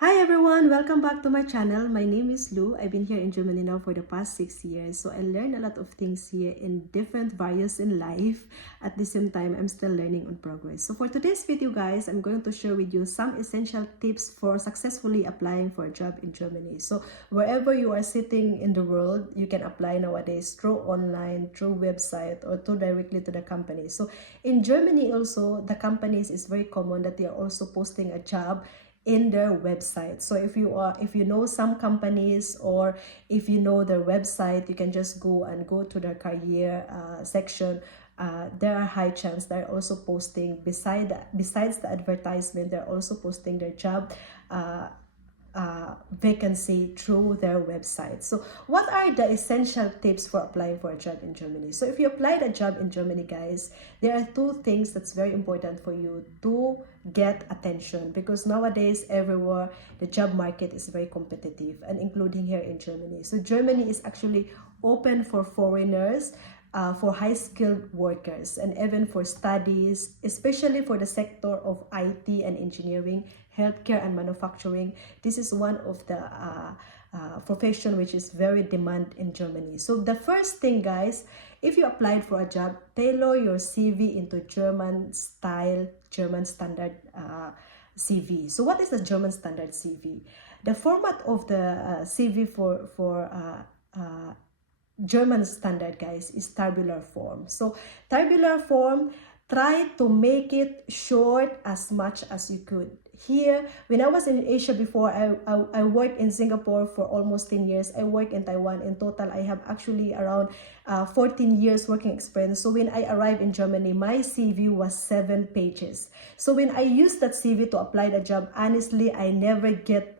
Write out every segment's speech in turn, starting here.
Hi everyone, welcome back to my channel. My name is Lou. I've been here in Germany now for the past 6 years. So I learned a lot of things here in different various in life. At the same time, I'm still learning on progress. So for today's video guys, I'm going to share with you some essential tips for successfully applying for a job in Germany. So wherever you are sitting in the world, you can apply nowadays through online, through website, or through directly to the company. So in Germany also, the companies is very common that they are also posting a job in their website. So if you know some companies, or if you know their website, you can just go to their career section. There are high chance they're also posting besides the advertisement, they're also posting their job vacancy through their website. So what are the essential tips for applying for a job in Germany? So if you applied a job in Germany guys, there are two things that's very important for you to get attention, because nowadays everywhere the job market is very competitive, and including here in Germany. So Germany is actually open for foreigners, for high-skilled workers, and even for studies, especially for the sector of IT and engineering, healthcare and manufacturing. This is one of the profession which is very demand in Germany. So the first thing guys, if you applied for a job, tailor your CV into German style, German standard CV. So what is the German standard CV? The format of the CV for German standard guys is tabular form. So tabular form, try to make it short as much as you could. Here, when I was in Asia before, I worked in Singapore for almost 10 years. I worked in Taiwan. In total, I have actually around 14 years working experience. So when I arrived in Germany, my CV was 7 pages. So when I used that CV to apply the job, honestly, I never get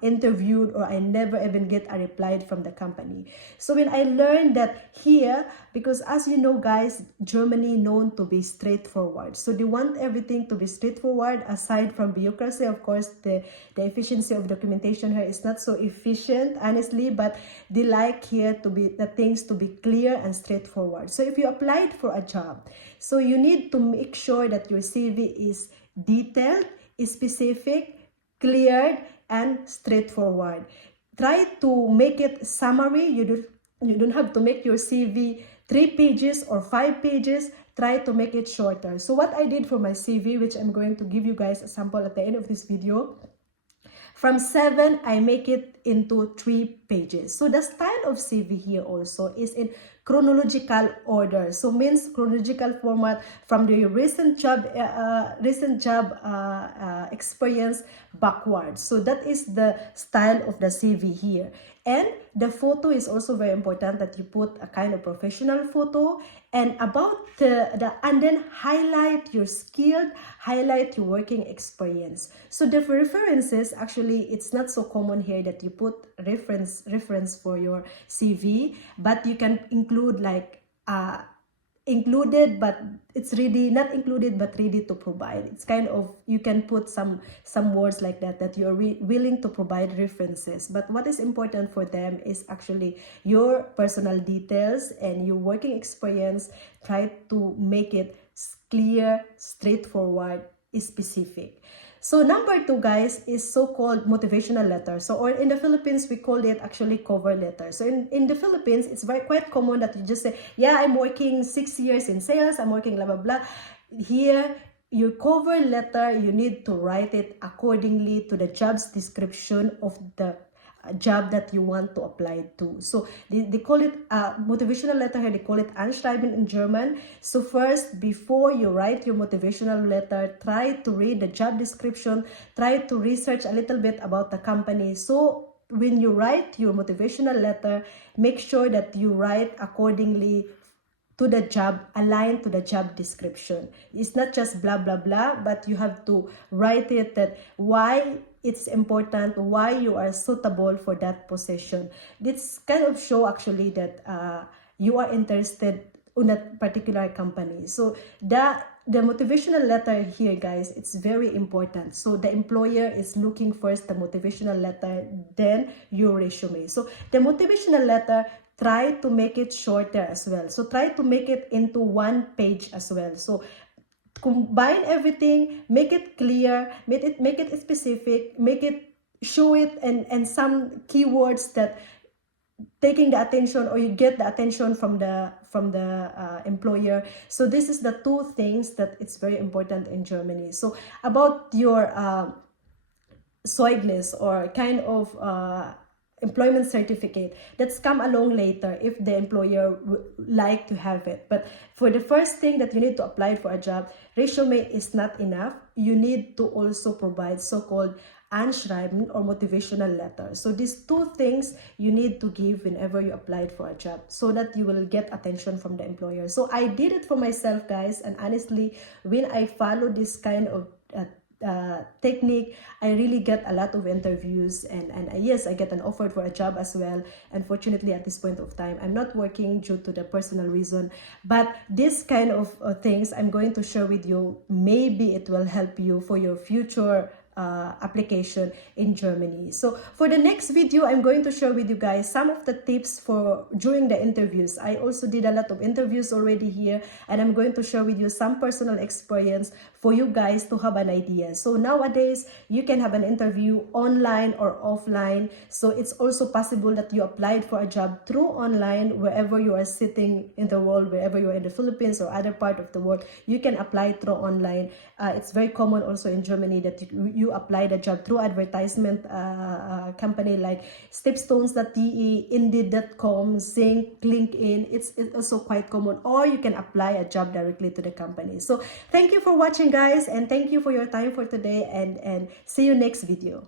interviewed, or I never even get a reply from the company. So when I learned that here, because as you know guys, Germany known to be straightforward, so they want everything to be straightforward. Aside from bureaucracy, of course, the efficiency of documentation here is not so efficient honestly, but they like here to be the things to be clear and straightforward. So if you applied for a job, so you need to make sure that your CV is detailed, specific, cleared, and straightforward. Try to make it summary. You don't have to make your CV 3 pages or 5 pages. Try to make it shorter. So what I did for my CV, which I'm going to give you guys a sample at the end of this video, from 7, I make it into 3 pages. So the style of CV here also is in chronological order. So means chronological format from the recent job experience backwards. So that is the style of the CV here. And the photo is also very important, that you put a kind of professional photo, and about and then highlight your skill, highlight your working experience. So the references, actually it's not so common here that you put reference for your CV, but you can include like included, but it's really not included but ready to provide. It's kind of, you can put some words like that you're willing to provide references. But what is important for them is actually your personal details and your working experience. Try to make it clear, straightforward, specific. So number 2 guys is so-called motivational letter. So, or in the Philippines we call it actually cover letter. So in the Philippines it's quite common that you just say, yeah, I'm working 6 years in sales, I'm working blah blah blah. Here, your cover letter, you need to write it accordingly to the job's description of the job that you want to apply to. So they call it motivational letter here, they call it Anschreiben in German. So first, before you write your motivational letter, try to read the job description, try to research a little bit about the company. So when you write your motivational letter, make sure that you write accordingly to the job, aligned to the job description. It's not just blah blah blah, but you have to write it that why it's important, why you are suitable for that position. This kind of show actually that you are interested in that particular company. So the motivational letter here guys, it's very important. So the employer is looking first the motivational letter, then your resume. So the motivational letter, try to make it shorter as well. So try to make it into 1 page as well. So combine everything, make it clear, make it specific, make it show it and some keywords that taking the attention, or you get the attention from the employer. So this is the two things that it's very important in Germany. So about your Zeugnis, or kind of employment certificate, that's come along later if the employer would like to have it. But for the first thing that you need to apply for a job, resume is not enough. You need to also provide so-called Anschreiben or motivational letter. So these two things you need to give whenever you applied for a job, so that you will get attention from the employer. So I did it for myself, guys, and honestly, when I follow this kind of technique, I really get a lot of interviews, and yes, I get an offer for a job as well. Unfortunately, at this point of time, I'm not working due to the personal reason, but this kind of things I'm going to share with you. Maybe it will help you for your future application in Germany. So for the next video, I'm going to share with you guys some of the tips for during the interviews. I also did a lot of interviews already here, and I'm going to share with you some personal experience for you guys to have an idea. So nowadays, you can have an interview online or offline. So it's also possible that you applied for a job through online wherever you are sitting in the world, wherever you are in the Philippines or other part of the world, you can apply through online. It's very common also in Germany that you apply the job through advertisement company like stepstones.de, indeed.com, Zinc, LinkedIn. It's also quite common, or you can apply a job directly to the company. So thank you for watching, guys, and thank you for your time for today, and see you next video.